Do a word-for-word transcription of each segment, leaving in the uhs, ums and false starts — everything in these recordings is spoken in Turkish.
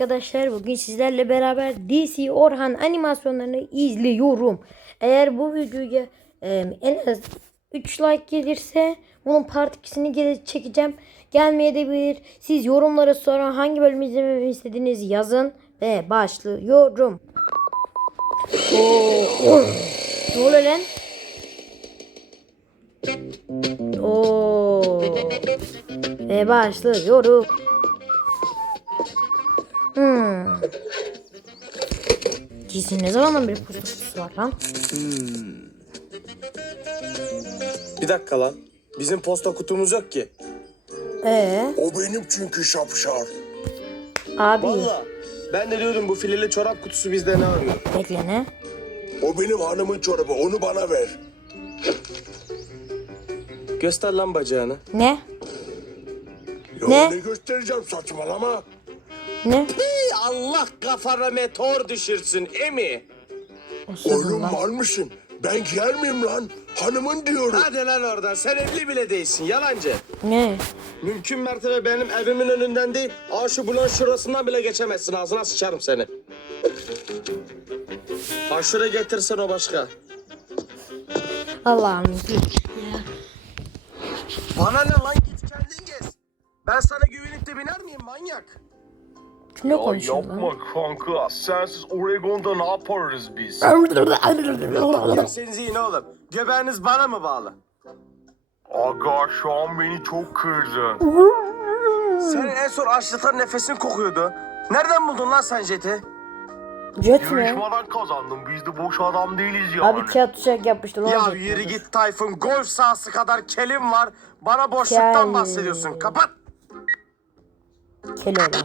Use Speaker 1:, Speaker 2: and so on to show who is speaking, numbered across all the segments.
Speaker 1: Arkadaşlar bugün sizlerle beraber D C Orhan animasyonlarını izliyorum. Eğer bu videoya e, en az üç like gelirse bunun part ikisini geri çekeceğim. Gelmeyebilir. Siz yorumlara sonra hangi bölümü izlememi istediğinizi yazın ve başlıyorum. Oo, oh. Ne oluyor lan? Oo. Ve başlıyorum. Hmm. Dizinin ne zamandan beri postası var lan?
Speaker 2: Hmm. Bir dakika lan. Bizim posta kutumuz yok ki.
Speaker 1: Ee,
Speaker 3: O benim çünkü şapşal.
Speaker 1: abi
Speaker 2: Valla ben de diyordum bu fileli çorap kutusu bizde ne arıyor?
Speaker 1: bekle ne?
Speaker 3: O benim hanımın çorabı, onu bana ver.
Speaker 2: Göster lan bacağını.
Speaker 1: Ne?
Speaker 3: Ya
Speaker 1: Ne?
Speaker 3: ne göstereceğim, saçmalama.
Speaker 1: Ne?
Speaker 2: Hey, Allah kafana meteor düşürsün emi.
Speaker 1: Osurdum
Speaker 3: Oğlum
Speaker 1: lan.
Speaker 3: mal mısın? Ben giyer miyim lan? Hanımın diyorum.
Speaker 2: Hadi lan oradan, sen evli bile değilsin yalancı.
Speaker 1: Ne?
Speaker 2: Mümkün mertebe benim evimin önünden değil, aa şu bulon şurasından bile geçemezsin, ağzına sıçarım seni. Aşure getirsen o başka.
Speaker 1: Allah'ım.
Speaker 2: Bana ne lan, git kendin gez. Ben sana güvenip de biner miyim manyak?
Speaker 1: Ne konuşuyor lan?
Speaker 4: Yapma kanka. Sensiz Oregon'da ne yaparız biz?
Speaker 2: Girseniz iyi ne oğlum? Göbeğiniz bana mı bağlı?
Speaker 4: Aga şu an beni çok kırdın.
Speaker 2: Senin en son açlıktan nefesin kokuyordu. Nereden buldun lan sen jeti?
Speaker 1: Jet mi?
Speaker 4: Yarışmadan kazandım. Biz de boş adam değiliz yani.
Speaker 1: Abi kağıt uçak yapmıştım.
Speaker 2: Ya
Speaker 1: olacak
Speaker 2: yürü
Speaker 1: mı?
Speaker 2: git Tayfun. Golf sahası kadar kelim var. Bana boşluktan
Speaker 1: Kel.
Speaker 2: bahsediyorsun. Kapat.
Speaker 1: Keloğlan.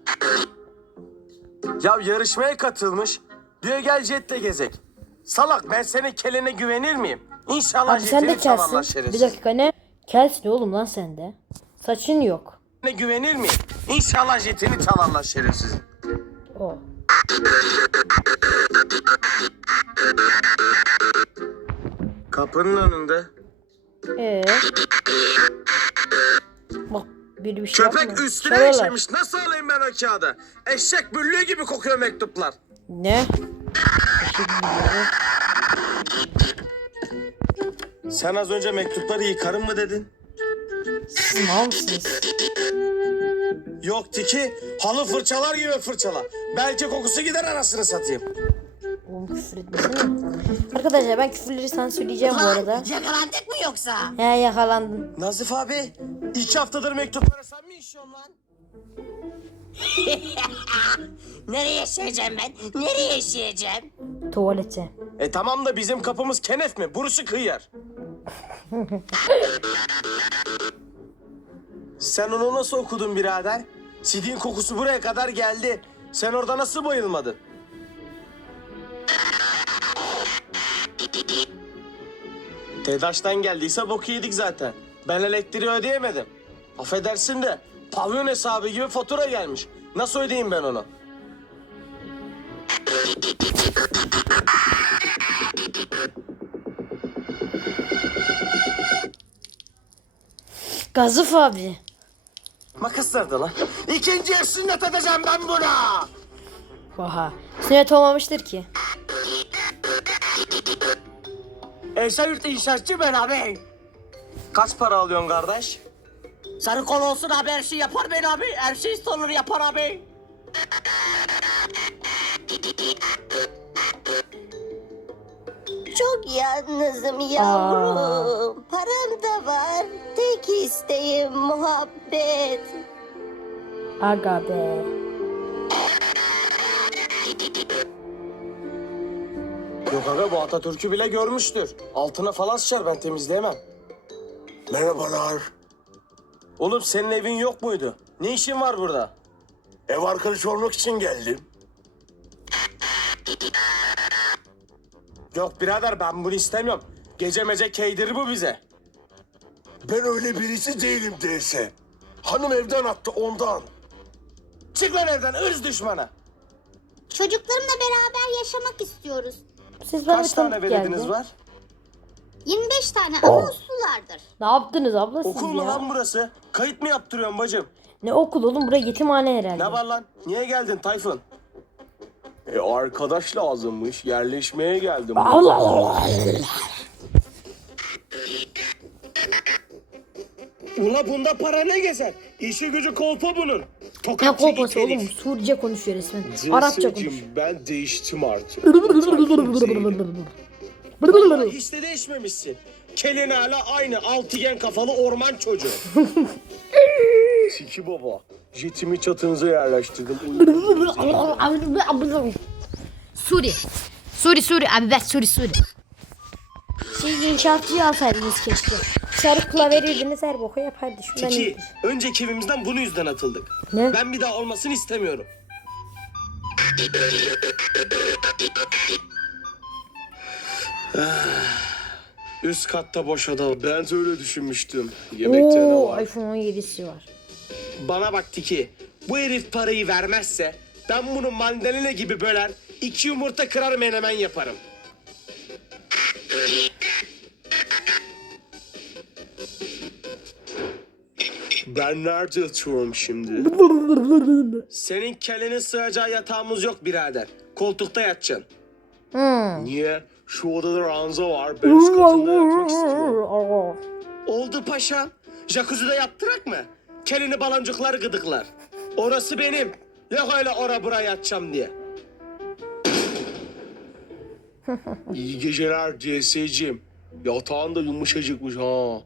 Speaker 2: Ya yarışmaya katılmış. Diyor gel jetle gezek. Salak, ben senin keline güvenir miyim? İnşallah
Speaker 1: Abi sen de
Speaker 2: jetini çalarlar
Speaker 1: kelsin.
Speaker 2: şerefsiz.
Speaker 1: Bir dakika ne? Kelsin oğlum lan sende. Saçın yok.
Speaker 2: Ne güvenir miyim? İnşallah jetini çalarlar şerefsiz.
Speaker 1: O.
Speaker 2: Kapının önünde.
Speaker 1: Ee. Bak biri bir şey
Speaker 2: Köpek
Speaker 1: yapmıyor.
Speaker 2: üstüne
Speaker 1: Çalıyorlar.
Speaker 2: işemiş. Nasıl alayım ben o kağıdı? Eşek büllüğü gibi kokuyor mektuplar.
Speaker 1: Ne? Teşekkür ederim.
Speaker 2: Sen az önce mektupları yıkarım mı dedin?
Speaker 1: Siz mal mısınız?
Speaker 2: Yok Tiki, halı fırçalar gibi fırçala. Belki kokusu gider, anasını satayım.
Speaker 1: Oğlum küfür etmesene. Arkadaşlar ben küfürleri sansürleyeceğim bu arada.
Speaker 5: Yakalandık mı yoksa?
Speaker 1: He yakalandın.
Speaker 2: Nazif abi, iki haftadır mektuplara sen mi işiyorsun lan?
Speaker 5: Nereye yaşayacağım ben? Nereye yaşayacağım?
Speaker 1: Tuvalete.
Speaker 2: E tamam da bizim kapımız kenef mi? Buruşuk hıyar. Sen onu nasıl okudun birader? Sidin kokusu buraya kadar geldi. Sen orada nasıl bayılmadın? TEDAŞ'tan geldiyse boku yedik zaten. Ben elektriği ödeyemedim. Affedersin de pavyon hesabı gibi fatura gelmiş. Nasıl ödeyeyim ben onu?
Speaker 1: Gazıf abi.
Speaker 2: Makas nerede lan? İkinciye sünnet edeceğim ben buna.
Speaker 1: Oha. Sünnet olmamıştır ki.
Speaker 2: Esenyurt inşaatçı ben abi. Kaç para alıyorsun kardeş?
Speaker 5: Sarı kol olsun abi, her şey yapar ben abi. Her şey sorulur yapar abi. Çok yalnızım yavrum. Param da var. Tek isteğim muhabbet.
Speaker 1: Aga be.
Speaker 2: Yok aga, bu Atatürk'ü bile görmüştür. Altına falan sıçar, ben temizleyemem.
Speaker 3: Merhabalar.
Speaker 2: Oğlum senin evin yok muydu? Ne işin var burada?
Speaker 3: Ev arkadaşı olmak için geldim.
Speaker 2: Yok birader, ben bunu istemiyorum. Gece mece keydirir bu bize.
Speaker 3: Ben öyle birisi değilim değilse. Hanım evden attı ondan.
Speaker 2: Çık lan evden ırz düşmanı.
Speaker 6: Çocuklarımla beraber yaşamak istiyoruz.
Speaker 1: Siz bana
Speaker 2: Kaç
Speaker 1: bir
Speaker 2: tane
Speaker 1: tanıdık
Speaker 2: velediniz
Speaker 1: geldi.
Speaker 2: var?
Speaker 6: yirmi beş tane ama uslulardır.
Speaker 1: Ne yaptınız abla siz
Speaker 2: Okul mu
Speaker 1: ya?
Speaker 2: lan burası? Kayıt mı yaptırıyorsun bacım?
Speaker 1: Ne okul oğlum? Burası yetimhane herhalde.
Speaker 2: Ne var lan? Niye geldin Tayfun? E arkadaş lazımmış. Yerleşmeye geldim.
Speaker 1: Allah Allah.
Speaker 2: Ula bunda para ne gezer? İşi gücü kolpa bunun.
Speaker 1: Ne
Speaker 2: Tokatçı
Speaker 1: kolpası
Speaker 2: it
Speaker 1: oğlum?
Speaker 2: herif.
Speaker 1: Surice konuşuyor resmen. Arapça konuş.
Speaker 2: Ben değiştim artık. Vallahi hiç de değişmemişsin. Kelin hala aynı altıgen kafalı orman çocuğu. Siki baba. Jetimi çatınıza yerleştirdim.
Speaker 1: Suri. Suri Suri abi ver Suri Suri. Siz inşaatçıyı alsaydınız keşke. Çarıkla verirdiniz her boku yapardı. Şundan
Speaker 2: Tiki,
Speaker 1: iyidir.
Speaker 2: önceki evimizden bunu yüzden atıldık.
Speaker 1: Ne?
Speaker 2: Ben bir daha olmasını istemiyorum. Ah, üst katta boş oda. Ben de öyle düşünmüştüm. Yemekte ne
Speaker 1: Oo,
Speaker 2: var?
Speaker 1: iPhone on yedisi var.
Speaker 2: Bana bak Tiki. Bu herif parayı vermezse ben bunu mandalina gibi böler, iki yumurta kırar menemen yaparım. Ben nerede yatıyorum şimdi? Senin kellenin sığacağı yatağımız yok birader. Koltukta yatacaksın.
Speaker 1: Hmm.
Speaker 2: Niye? Şu odada ranza var. Ben üst katında yatmak istiyorum. Oldu paşam. Jacuzzi'de yaptırak mı? Kelini baloncuklar gıdıklar. Orası benim. Yok öyle ora buraya yatacağım diye. İyi geceler D S'cim. Yatağın da yumuşacıkmış ha.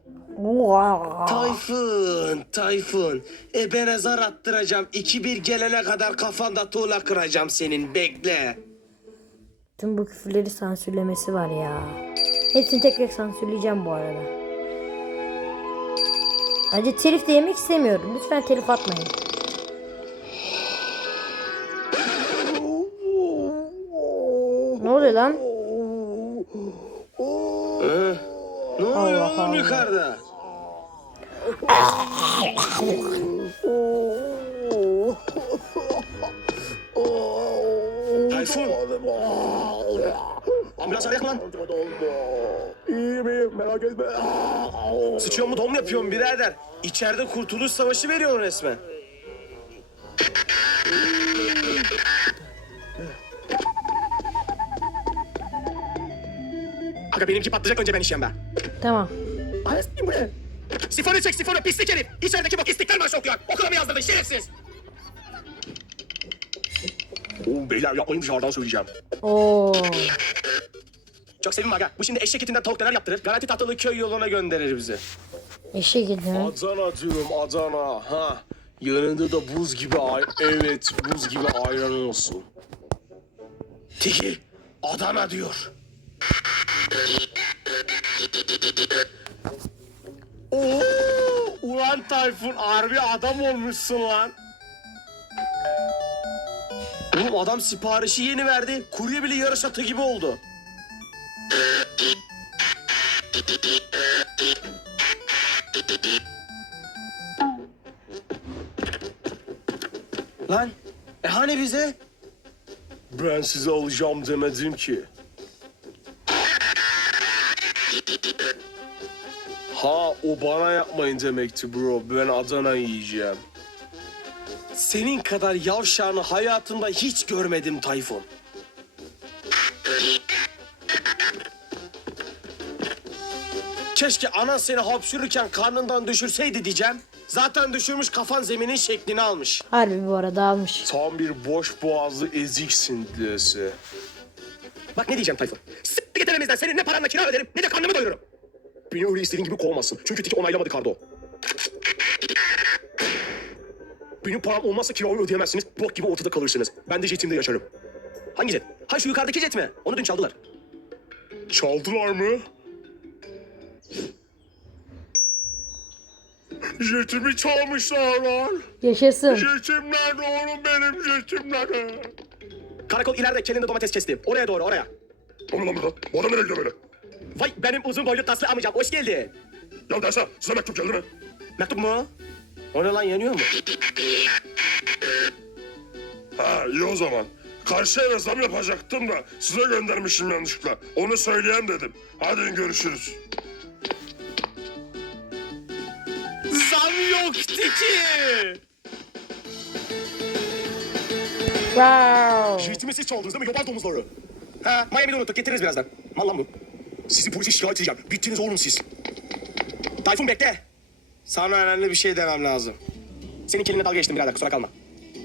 Speaker 2: Tayfun, Tayfun. E ben zar attıracağım. iki bir gelene kadar kafanda tuğla kıracağım senin. Bekle.
Speaker 1: Tüm bu küfürleri sansürlemesi var ya. Hepsini tekrar sansürleyeceğim bu arada. Hadi telif de yemek istemiyorum. Lütfen telif atmayın. Ne oluyor lan?
Speaker 2: Ee, ne oluyor
Speaker 1: Allah
Speaker 2: oğlum
Speaker 1: Allah.
Speaker 2: yukarıda? Tayfun. Ambulans arayak lan.
Speaker 3: İyiyim iyiyim merak etme.
Speaker 2: Sıçıyor mu dom yapıyorsun birader? İçeride kurtuluş savaşı veriyorsun resmen. Aga benimki patlayacak önce ben işeyim be.
Speaker 1: Tamam.
Speaker 2: Ayasın bu ne? Sifonu çek sifonu pislik herif. İçerideki bok İstiklal Marşı okuyor. Okula mı yazdırdın şerefsiz? Oo, beyler yapmayın dışarıdan söyleyeceğim.
Speaker 1: Oo.
Speaker 2: Çok sevinme aga. Bu şimdi eşek etinden tavuk döner yaptırır. Garanti tahtalı köy yoluna gönderir bizi.
Speaker 1: Eşek edin.
Speaker 2: Adana diyorum Adana. Ha. Yanında da buz gibi ay... Evet buz gibi ayran olsun. Tiki. Adana diyor. Oo, ulan Tayfun harbi adam olmuşsun lan. Oğlum adam siparişi yeni verdi. Kurye bile yarış atı gibi oldu. Lan, e hani bize? Ben size alacağım demedim ki. Ha, o bana yapmayın demekti bro. Ben Adana yiyeceğim. Senin kadar yavşağını hayatımda hiç görmedim Tayfun. Keşke anan seni hapşırırken karnından düşürseydi diyeceğim. Zaten düşürmüş kafan zeminin şeklini almış.
Speaker 1: Harbi bu arada almış.
Speaker 2: Tam bir boş boğazlı eziksin diyesi. Bak ne diyeceğim Tayfun. Sıktı getiremezden senin ne paranla kira öderim ne de karnımı doyururum. Beni öyle istediğin gibi kovmasın. Çünkü Tiki onaylamadı Kardo. Benim param olmazsa kirayı ödeyemezsiniz. Bok gibi ortada kalırsınız. Ben de jetimde yaşarım. Hangi jet? Ha şu yukarıdaki jet mi? Onu dün çaldılar. Çaldılar mı? Jetimi çalmışlar lan.
Speaker 1: Yaşasın.
Speaker 2: Jetim nerede oğlum benim jetim nerede? Karakol ileride kelinde domates kesti. Oraya doğru oraya.
Speaker 3: O ne lan burada? Bu adam nereye gidiyor böyle?
Speaker 2: Vay benim uzun boylu taslı amcam hoş geldi.
Speaker 3: Ya derse size mektup geldi mi?
Speaker 2: Mektup mu? O ne lan yanıyor mu?
Speaker 3: Ha iyi o zaman. Karşı eve zam yapacaktım da size göndermişim yanlışlıkla. Onu söyleyeyim dedim. Hadi görüşürüz.
Speaker 2: Zam yok Tiki.
Speaker 1: Wow.
Speaker 2: Jetimi siz çaldınız değil mi yobaz domuzları? Ha, Miami'de unuttuk getiririz birazdan. Mal lan bu. Sizi polise şikayet edeceğim. Bittiniz oğlum siz. Tayfun bekle. Sana önemli bir şey demem lazım. Senin kelinle dalga geçtim birader kusura kalma.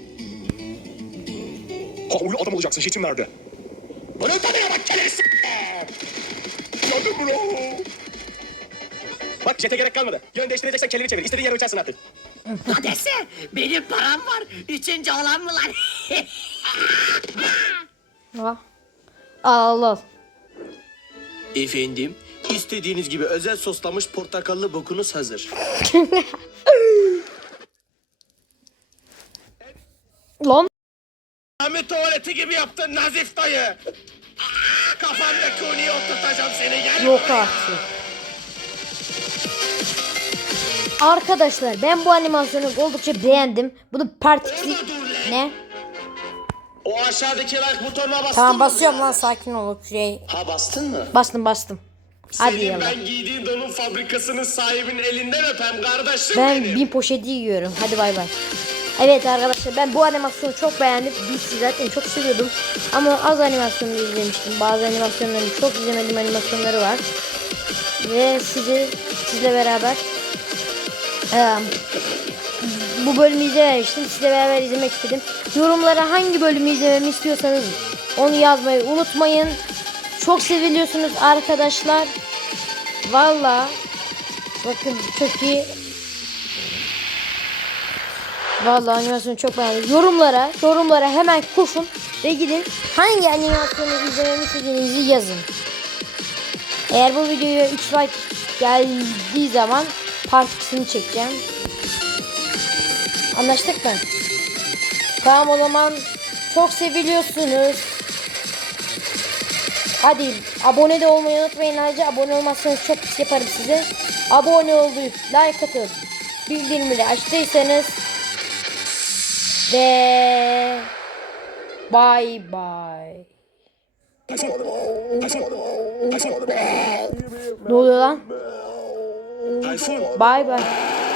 Speaker 2: Havlu adam olacaksın jetim nerede? Bana tanıya bak keleriz. Yandım bro. Bak jete gerek kalmadı. Yön değiştireceksen kelini çevir. İstediğin yere uçarsın artık.
Speaker 5: Hadese benim param var. Üçüncü olan mı lan?
Speaker 1: Ha. Al al.
Speaker 2: Efendim, istediğiniz gibi özel soslanmış portakallı bokunuz hazır.
Speaker 1: Lan.
Speaker 2: Ahmet tuvaleti gibi yaptın Nazif dayı. Aa, kafamda kuniyi oturtacağım seni gel.
Speaker 1: Yok artık. Arkadaşlar ben bu animasyonu oldukça beğendim. Bunu part iki... Ne?
Speaker 2: O aşağıdaki like butonuna bastın
Speaker 1: Tamam
Speaker 2: mı?
Speaker 1: basıyorum lan sakin ol. Şey.
Speaker 2: Ha bastın mı?
Speaker 1: Bastım bastım. Hadi
Speaker 2: Senin
Speaker 1: yalan.
Speaker 2: ben giydiğin donun fabrikasının sahibinin elinden öpem kardeşim
Speaker 1: Ben
Speaker 2: benim.
Speaker 1: bin poşeti yiyorum. Hadi bay bay. Evet arkadaşlar ben bu animasyonu çok beğendim. D C zaten çok seviyordum. Ama az animasyonunu izlemiştim. Bazı animasyonlarını çok izlemediğim animasyonları var. Ve sizi sizle beraber e, bu bölümü izlememiştim. Sizle beraber izlemek istedim. Yorumlara hangi bölümü izlememi istiyorsanız onu yazmayı unutmayın. Çok seviliyorsunuz arkadaşlar. Valla bakın çok iyi. Vallahi animasyonu çok beğendim. Yorumlara, yorumlara hemen koşun ve gidin hangi animasyonu izlememi istediğinizi yazın. Eğer bu videoya üç like geldiği zaman part ikisini çekeceğim. Anlaştık mı? Tamam o zaman çok seviliyorsunuz. Hadi abone de olmayı unutmayın. Ayrıca abone olmazsanız çok pis yaparım size. Abone olduyup like atıp bildirimleri açtıysanız ve bye bye. Ne oluyor lan?
Speaker 2: Tayfun.
Speaker 1: Bye bye.